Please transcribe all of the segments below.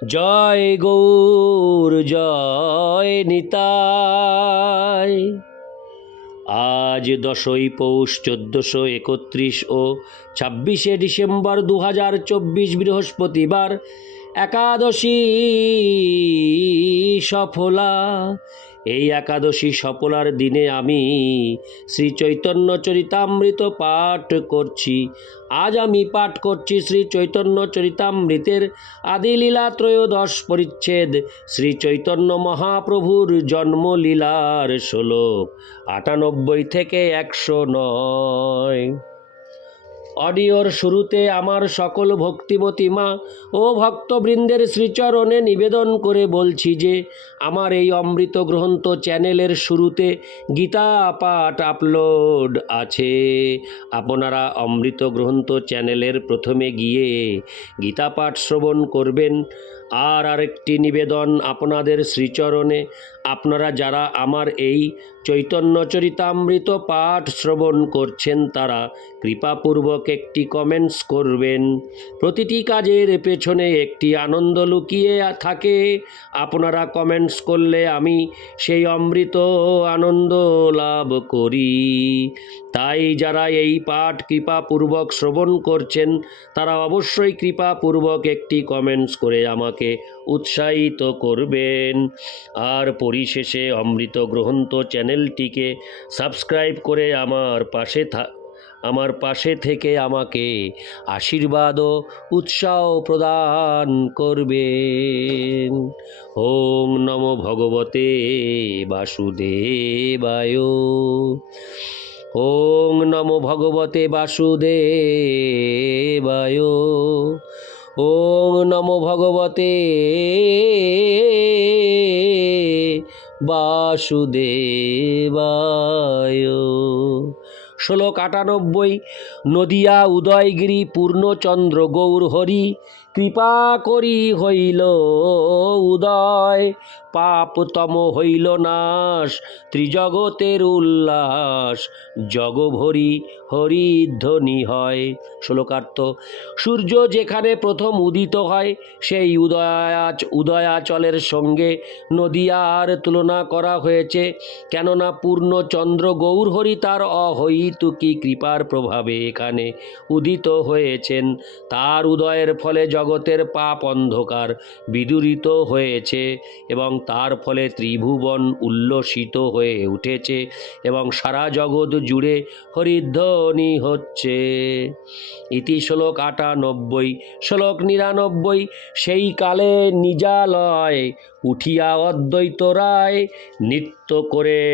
জয় গৌর, জয় নিতায় আজ দশই পৌষ, চোদ্দশো একত্রিশ ও ছাব্বিশে ডিসেম্বর দু হাজার চব্বিশ বৃহস্পতিবার একাদশী সফলা। এই একাদশী সফলার দিনে আমি শ্রী চৈতন্য চরিতামৃত পাঠ করছি। আজ আমি পাঠ করছি শ্রী চৈতন্য চরিতামৃতের আদিলীলা ত্রয়োদশ পরিচ্ছেদ। শ্রী চৈতন্য মহাপ্রভুর জন্মলীলার শ্লোক আটানব্বই থেকে একশো নয়। অডিওর শুরুতে আমার সকল ভক্তিমতী মা ও ভক্তবৃন্দের শ্রীচরণে নিবেদন করে বলছি যে, আমার এই অমৃত গ্রন্থ চ্যানেলের শুরুতে গীতা পাঠ আপলোড আছে। আপনারা অমৃত গ্রন্থ চ্যানেলের প্রথমে গিয়ে গীতা পাঠ শ্রবণ করবেন। আর আরেকটি নিবেদন আপনাদের শ্রীচরণে। আপনারা যারা আমার এই চৈতন্য চরিতামৃত পাঠ শ্রবণ করছেন, তারা কৃপাপূর্বক একটি কমেন্টস করবেন। প্রতিটি কাজের পেছনে একটি আনন্দ লুকিয়ে থাকে। আপনারা কমেন্টস করলে আমি সেই অমৃত আনন্দ লাভ করি। তাই যারা এই পাঠ কৃপাপূর্বক শ্রবণ করছেন, তারা অবশ্যই কৃপাপূর্বক একটি কমেন্টস করে আমাকে উৎসাহিত করবেন। আর পরিশেষে অমৃত গ্রন্থ চ্যানেলটিকে সাবস্ক্রাইব করে আমার পাশে থা, আমার পাশে থেকে আমাকে আশীর্বাদ ও উৎসাহ প্রদান করবেন। ওম নম ভগবতে বাসুদেবায়। ওং নম ভগবতে বাসুদেবায়। ওং নমো ভগবতে বাসুদেবায়। শ্লোক আটানব্বই নদিয়া উদয়গিরি পূর্ণচন্দ্র গৌর হরি। কৃপা করি হইল উদয় পাপতম হইল নাশ, ত্রিজগতের উল্লাস, জগভরি হরিধ্বনি হয়। শ্লোকার্থ, সূর্য যেখানে প্রথম উদিত হয়, সেই উদয়াচ, উদয়াচলের সঙ্গে নদিয়ার তুলনা করা হয়েছে, কেননা পূর্ণ চন্দ্র গৌরহরি তার অহৈতুকী কৃপার প্রভাবে এখানে উদিত হয়েছেন। তার উদয়ের ফলে জগতের পাপ অন্ধকার বিদূরিত হয়েছে এবং তার ফলে ত্রিভুবন উল্লসিত হয়ে উঠেছে এবং সারা জগৎ জুড়ে হরিধ্বনি হচ্ছে। ইতি শ্লোক আটানব্বই, শ্লোক নিরানব্বই, সেই কালে নিজালয় উঠিয়া অদ্বৈত রায় নৃত্য করে।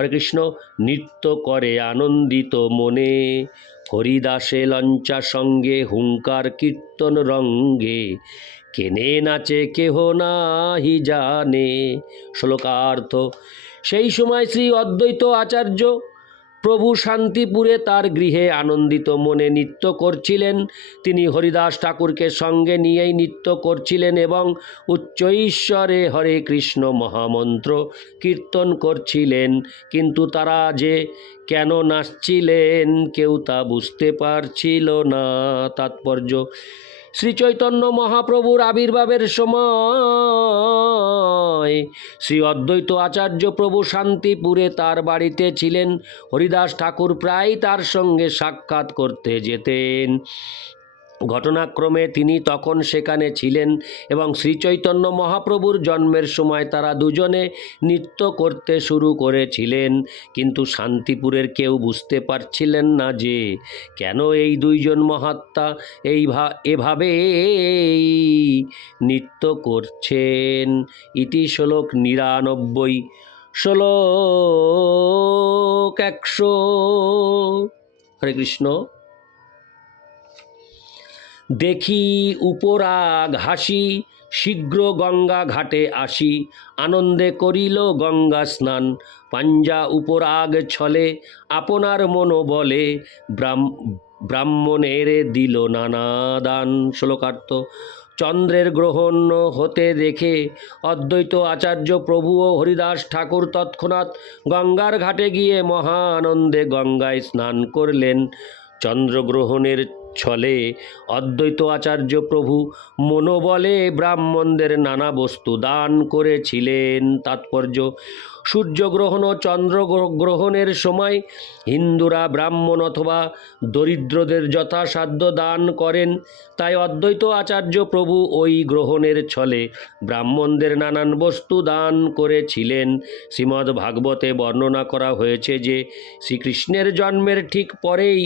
হরে কৃষ্ণ, নৃত্য করে আনন্দিত মনে। হরিদাসে লঞ্চা সঙ্গে, হুঙ্কার কীর্তন রঙ্গে। কেনে নাচে, কেহ নাহি জানে। শ্লোকার্থ, সেই সময় শ্রী অদ্বৈত আচার্য প্রভু শান্তিপুরে তার গৃহে আনন্দিত মনে নৃত্য করছিলেন। তিনি হরিদাস ঠাকুরকে সঙ্গে নিয়েই নৃত্য করছিলেন এবং উচ্চ ঈশ্বরে হরে কৃষ্ণ মহামন্ত্র কীর্তন করছিলেন। কিন্তু তারা যে কেন নাচছিলেন কেউ তা বুঝতে পারছিল না। তাৎপর্য শ্রী চৈতন্য মহাপ্রভুর আবির্ভাবের সময়। শ্রী অদ্বৈত আচার্য প্রভু শান্তিপুরে তার বাড়িতে ছিলেন। হরিদাস ঠাকুর প্রায় তার সঙ্গে সাক্ষাৎ করতে যেতেন। ঘটনাক্রমে তিনি তখন সেখানে ছিলেন এবং শ্রীচৈতন্য মহাপ্রভুর জন্মের সময় তারা দুজনে নৃত্য করতে শুরু করেছিলেন। কিন্তু শান্তিপুরের কেউ বুঝতে পারছিলেন না যে, কেন এই দুইজন মহাত্মা এই এভাবে নৃত্য করছেন। ইতি শ্লোক নিরানব্বই। শ্লোক একশো। হরে কৃষ্ণ। দেখি উপরাগ হাসি, শীঘ্র গঙ্গা ঘাটে আসি, আনন্দে করিল গঙ্গা স্নান। পাঞ্জা উপরাগ ছলে, আপনার মনো বলে ব্রাহ্ম ব্রাহ্মণের দিল নানা দান। শ্লোকার্থ, চন্দ্রের গ্রহণ হতে দেখে অদ্বৈত আচার্য প্রভু ও হরিদাস ঠাকুর তৎক্ষণাৎ গঙ্গার ঘাটে গিয়ে মহা আনন্দে গঙ্গায় স্নান করলেন। চন্দ্রগ্রহণের ছলে অদ্বৈত আচার্য প্রভু মনোবলে ব্রাহ্মণদের নানা বস্তু দান করেছিলেন। তাৎপর্য সূর্যগ্রহণ ও চন্দ্রগ্রহণের সময় হিন্দুরা ব্রাহ্মণ অথবা দরিদ্রদের যথাসাধ্য দান করেন। তাই অদ্বৈত আচার্য প্রভু ওই গ্রহণের ছলে ব্রাহ্মণদের নানান বস্তু দান করেছিলেন। শ্রীমদ্ ভাগবতে বর্ণনা করা হয়েছে যে শ্রীকৃষ্ণের জন্মের ঠিক পরেই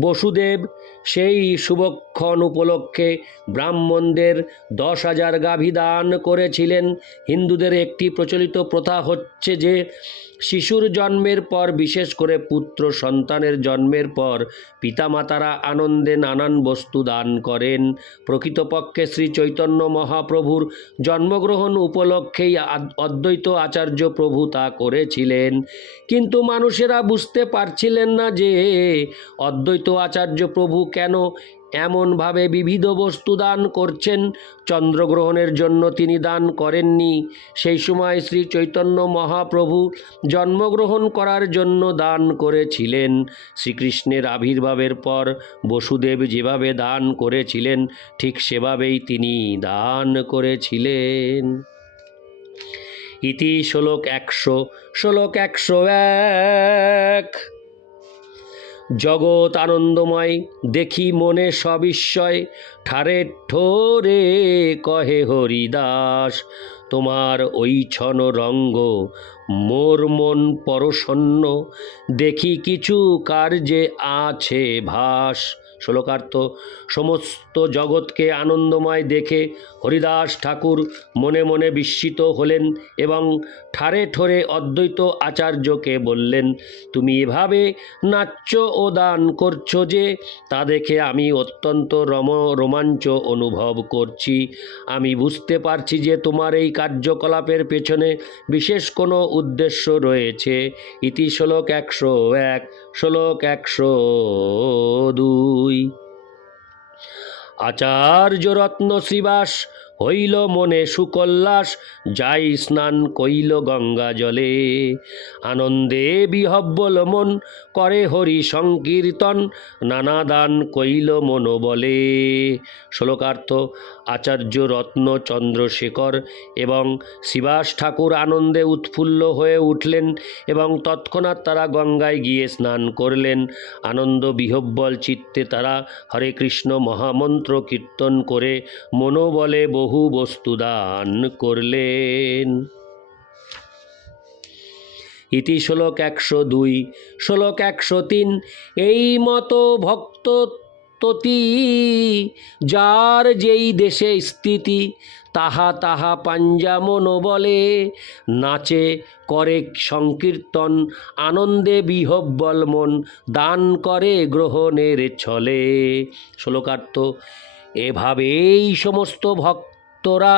বসুদেব সেই শুভক্ষণ উপলক্ষে ব্রাহ্মণদের দশ হাজার গাভী দান করেছিলেন। হিন্দুদের একটি প্রচলিত প্রথা হচ্ছে যে শিশুর জন্মের পর, বিশেষ করে পুত্র সন্তানের জন্মের পর, পিতামাতারা আনন্দে নানান বস্তু দান করেন। প্রকৃতপক্ষে শ্রী চৈতন্য মহাপ্রভুর জন্মগ্রহণ উপলক্ষেই অদ্বৈত আচার্য প্রভু তা করেছিলেন। কিন্তু মানুষেরা বুঝতে পারছিলেন না যে, অদ্বৈত আচার্য প্রভু কেন এমনভাবে বিবিধ বস্তু দান করছেন। চন্দ্রগ্রহণের জন্য তিনি দান করেননি। সেই সময় শ্রী চৈতন্য মহাপ্রভু জন্মগ্রহণ করার জন্য দান করেছিলেন। শ্রীকৃষ্ণের আবির্ভাবের পর বসুদেব যেভাবে দান করেছিলেন, ঠিক সেভাবেই তিনি দান করেছিলেন। ইতি শ্লোক একশো শ্লোক একশো এক। জগৎ আনন্দময়, দেখি মনে সবিস্ময় ঠারে ঠোরে কহে হরিদাস, তোমার ওই ছন রঙ্গ মোর মন পরসন্ন। দেখি কিছু কার্যে আছে ভাস। শ্লোকার্থ, সমস্ত জগৎকে আনন্দময় দেখে হরিদাস ঠাকুর মনে মনে বিস্মিত হলেন এবং ঠারে ঠোরে অদ্বৈত আচার্যকে বললেন, তুমি এভাবে নাচ্য ও দান করছ যে, তা দেখে আমি অত্যন্ত রম, রোমাঞ্চ অনুভব করছি। আমি বুঝতে পারছি যে তোমার এই কার্যকলাপের পেছনে বিশেষ কোনো উদ্দেশ্য রয়েছে। ইতি শ্লোক একশো এক। শ্লোক একশো দুই। আচার্য রত্ন শ্রীবাস হইল মনে সুকল্লাস, যাই স্নান কইল গঙ্গা জলে। আনন্দে বিহব্বল মন, করে হরি সংকীর্তন, নানা দান কইল মন বলে শ্লোকার্থ, আচার্য রত্ন চন্দ্রশেখর এবং শিবাস ঠাকুর আনন্দে উৎফুল্ল হয়ে উঠলেন এবং তৎক্ষণাৎ তারা গঙ্গায় গিয়ে স্নান করলেন। আনন্দ বিহব্বল চিত্তে তারা হরে কৃষ্ণ মহামন্ত্র কীর্তন করে মনোবলে বহু বস্তু দান করলেন। ইতি শ্লোক একশো দুই, শ্লোক একশো তিন, এই মতো ভক্ত ততি, যার যেই দেশে স্থিতি, তাহা তাহা পাঞ্জা মনো বলে নাচে করে সংকীর্তন, আনন্দে বিহব্বল মন, দান করে গ্রহণের ছলে। শ্লোকার্থ, এভাবেই সমস্ত ভক্তরা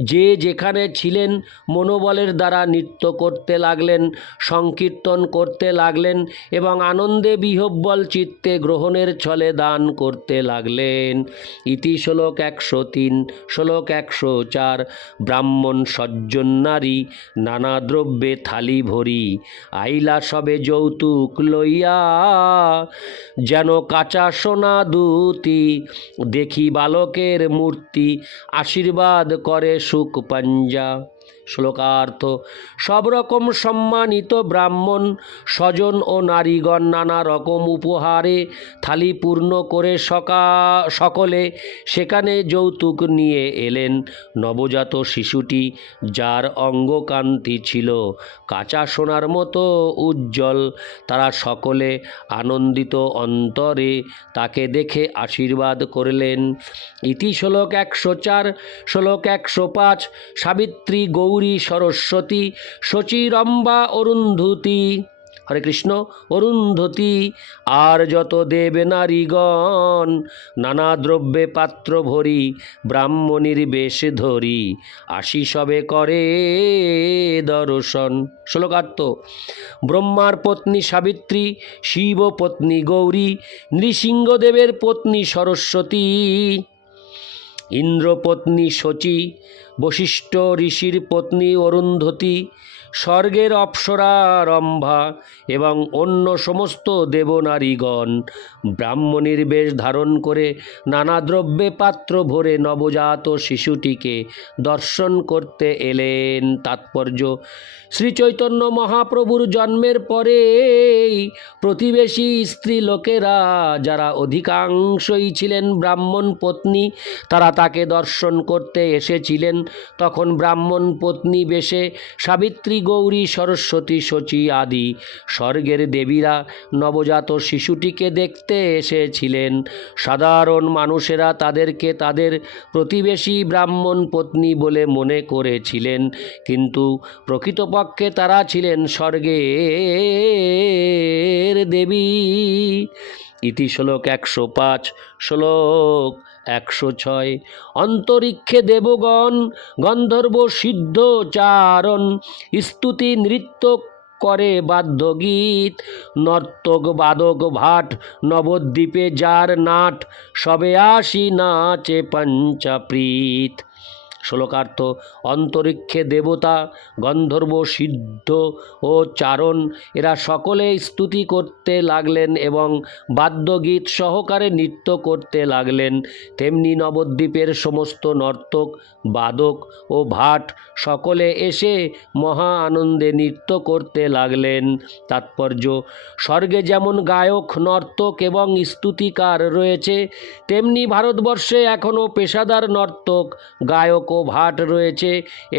যে যেখানে ছিলেন মনোবলের দ্বারা নৃত্য করতে লাগলেন, সংকীর্তন করতে লাগলেন এবং আনন্দে বিহব্বল চিত্তে গ্রহণের ছলে দান করতে লাগলেন। ইতি শ্লোক একশো তিন, শ্লোক একশো চার, ব্রাহ্মণ সজ্জন নারী, নানা দ্রব্যে থালি ভরি, আইলা সবে যৌতুক লইয়া, যেন কাঁচা সোনা দুতি দেখি বালকের মূর্তি, আশীর্বাদ করে সুখ পাঞ্জা শ্লোকার্থ, সব রকম সম্মানিত ব্রাহ্মণ, স্বজন ও নারীগণ নানা রকম উপহারে থালি পূর্ণ করে সকা, সকলে সেখানে যৌতুক নিয়ে এলেন। নবজাত শিশুটি, যার অঙ্গকান্তি ছিল কাঁচা সোনার মতো উজ্জ্বল, তারা সকলে আনন্দিত অন্তরে তাকে দেখে আশীর্বাদ করলেন। ইতি শ্লোক একশো চার, শ্লোক একশো পাঁচ, সাবিত্রী গৌরী সরস্বতী, শচীরম্বা অরুন্ধতী। হরে কৃষ্ণ, অরুন্ধতী, আর যত দেব নারীগণ, নানা দ্রব্যে পাত্র ভরি, ব্রাহ্মণীর বেশ ধরি, আসি সবে করে দর্শন। শ্লোকার্থ, ব্রহ্মার পত্নী সাবিত্রী, শিব পত্নী গৌরী, নৃসিংহদেবের পত্নী সরস্বতী। ইন্দ্রপত্নী শচী, বশিষ্ঠ ঋষির পত্নী অরুন্ধতী, স্বর্গের অপ্সরা রম্ভা এবং অন্য সমস্ত দেবনারীগণ ব্রাহ্মণীর বেশ ধারণ করে নানা দ্রব্যে পাত্র ভরে নবজাত শিশুটিকে দর্শন করতে এলেন। তাৎপর্য শ্রীচৈতন্য মহাপ্রভুর জন্মের পরেই প্রতিবেশী স্ত্রী লোকেরা, যারা অধিকাংশই ছিলেন ব্রাহ্মণ পত্নী, তারা তাকে দর্শন করতে এসেছিলেন। তখন ব্রাহ্মণ পত্নী বেশে সাবিত্রী, গৌরী, সরস্বতী, শচী আদি স্বর্গের দেবীরা নবজাত শিশুটিকে দেখতে এসেছিলেন। সাধারণ মানুষেরা তাদেরকে তাদের প্রতিবেশী ব্রাহ্মণ পত্নী বলে মনে করেছিলেন। কিন্তু প্রকৃতপক্ষে তারা ছিলেন স্বর্গের দেবী। ইতি শ্লোক একশো পাঁচ, শ্লোক একশো ছয়। অন্তরিক্ষে দেবগণ, গন্ধর্ব সিদ্ধ চারণ, স্তুতি নৃত্য করে বাদ্যগীত, নর্তক বাদক ভাট, নবদ্বীপে যার নাট, সবে আসি নাচে পঞ্চাপ্রীত। শ্লোকার্থ, অন্তরিক্ষে দেবতা, গন্ধর্ব সিদ্ধ ও চারণ, এরা সকলে স্তুতি করতে লাগলেন এবং বাদ্যগীত সহকারে নৃত্য করতে লাগলেন। তেমনি নবদ্বীপের সমস্ত নর্তক, বাদক ও ভাট সকলে এসে মহা আনন্দে নৃত্য করতে লাগলেন। তাৎপর্য, স্বর্গে যেমন গায়ক, নর্তক এবং স্তুতিকার রয়েছে, তেমনি ভারতবর্ষে এখনও পেশাদার নর্তক, গায়ক ও ভাট রয়েছে।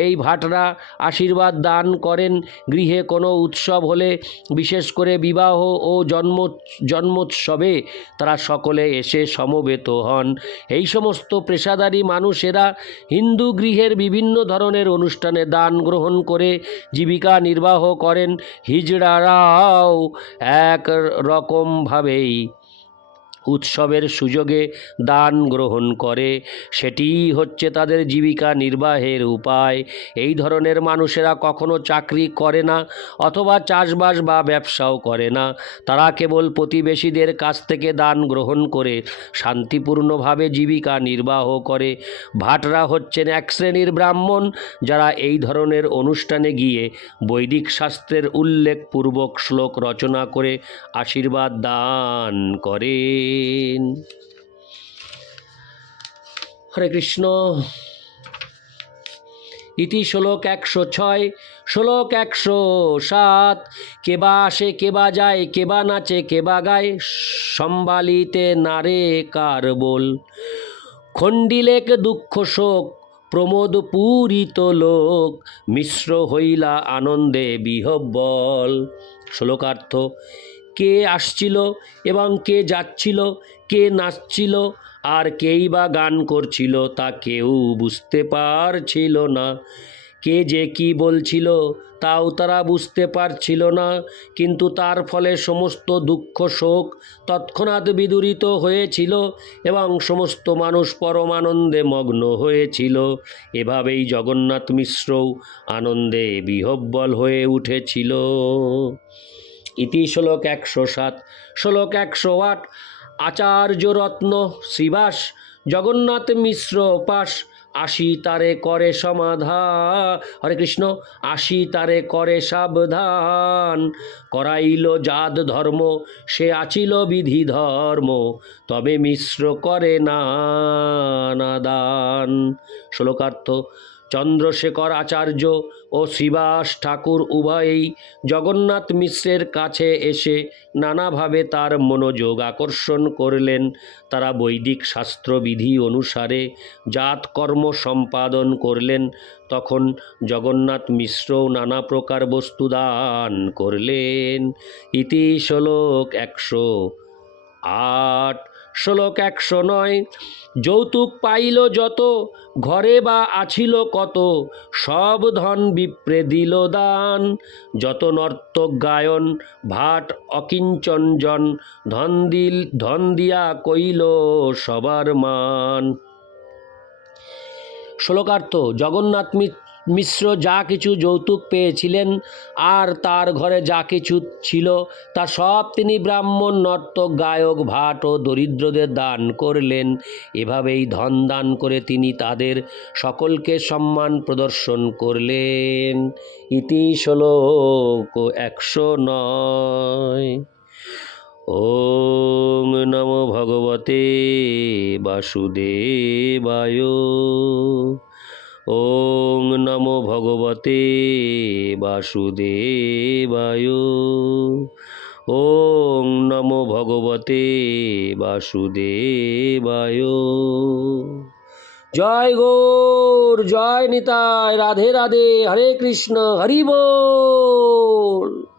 এই ভাটরা আশীর্বাদ দান করেন। গৃহে কোনো উৎসব হলে, বিশেষ করে বিবাহ ও জন্ম, জন্মোৎসবে, তারা সকলে এসে সমবেত হন। এই সমস্ত পেশাদারী মানুষেরা হিন্দু গৃহের বিভিন্ন ধরনের অনুষ্ঠানে দান গ্রহণ করে জীবিকা নির্বাহ করেন। হিজড়ারাও এক রকমভাবেই উৎসবের সুযোগে দান গ্রহণ করে। সেটিই হচ্ছে তাদের জীবিকা নির্বাহের উপায়। এই ধরনের মানুষেরা কখনো চাকরি করে না অথবা চাষবাস বা ব্যবসাও করে না। তারা কেবল প্রতিবেশীদের কাছ থেকে দান গ্রহণ করে, শান্তিপূর্ণভাবে জীবিকা নির্বাহ করে। ভাটরা হচ্ছেন এক শ্রেণির ব্রাহ্মণ যারা এই ধরনের অনুষ্ঠানে গিয়ে বৈদিক শাস্ত্রের উল্লেখপূর্বক শ্লোক রচনা করে আশীর্বাদ দান করেন হরে কৃষ্ণ ইতি শ্লোক একশো ছয়, শ্লোক একশো সাত, কেবা আসে, কেবা যায়, কেবা নাচে, কেবা গায়, সম্বালিতে নারে কার বল? খণ্ডিলেক দুঃখ শোক, প্রমোদ পূরিত লোক, মিশ্র হইলা আনন্দে বিহব্বল। শ্লোকার্থ কে আসছিল এবং কে যাচ্ছিল, কে নাচছিল আর কেই বা গান করছিল তা কেউ বুঝতে পারছিল না। কে যে কি বলছিল তাও তারা বুঝতে পারছিল না, কিন্তু তার ফলে সমস্ত দুঃখ, শোক তৎক্ষণাৎ বিদূরিত হয়েছিল এবং সমস্ত মানুষ পরমানন্দে মগ্ন হয়েছিল। এভাবেই জগন্নাথ মিশ্রও আনন্দে বিহব্বল হয়ে উঠেছিল। ইতি শ্লোক একশো সাত। শ্লোক একশো আট আচার্য রত্ন শ্রীবাস, জগন্নাথ মিশ্র পাশ আশি তারে করে সমাধা। হরে কৃষ্ণ আশি তারে করে সাবধান। করাইল জাত ধর্ম, সে আছিল বিধি ধর্ম, তবে মিশ্র করে না নাদান শ্লোকার্থ, চন্দ্রশেখর আচার্য ও শ্রীবাস ঠাকুর উভয়েই জগন্নাথ মিশ্রের কাছে এসে নানাভাবে তার মনোযোগ আকর্ষণ করলেন। তারা বৈদিক শাস্ত্রবিধি অনুসারে জাতকর্ম সম্পাদন করলেন। তখন জগন্নাথ মিশ্রও নানা প্রকার বস্তু দান করলেন। ইতি শ্লোক একশো আট। শ্লোক একশো নয়, যৌতুক পাইল যত, ঘরে বা আছিল কত, সব ধন বিপ্রে দিল দান। যত নর্তক গায়ন, ভাট অকিঞ্চনজন ধন দিল, ধন দিয়া কইল সবার মান। শ্লোকার্থ, জগন্নাথ মি- মিশ্র যা কিছু যৌতুক পেয়েছিলেন, আর তার ঘরে যা কিছু ছিল, তা সব তিনি ব্রাহ্মণ নর্তক গায়ক, ভাট ও দরিদ্রদের দান করলেন। এভাবেই ধন দান করে তিনি তাদের সকলকে সম্মান প্রদর্শন করলেন। ইতি শ্লোক একশো নয়। ওম নমো ভগবতে বাসুদেবায়। ওম নমো ভগবতে বাসুদেবায়। ওং নমো ভগবতে বাসুদেবায়। জয় গৌর, জয় নিতায় রাধে রাধে, হরে কৃষ্ণ, হরি বল।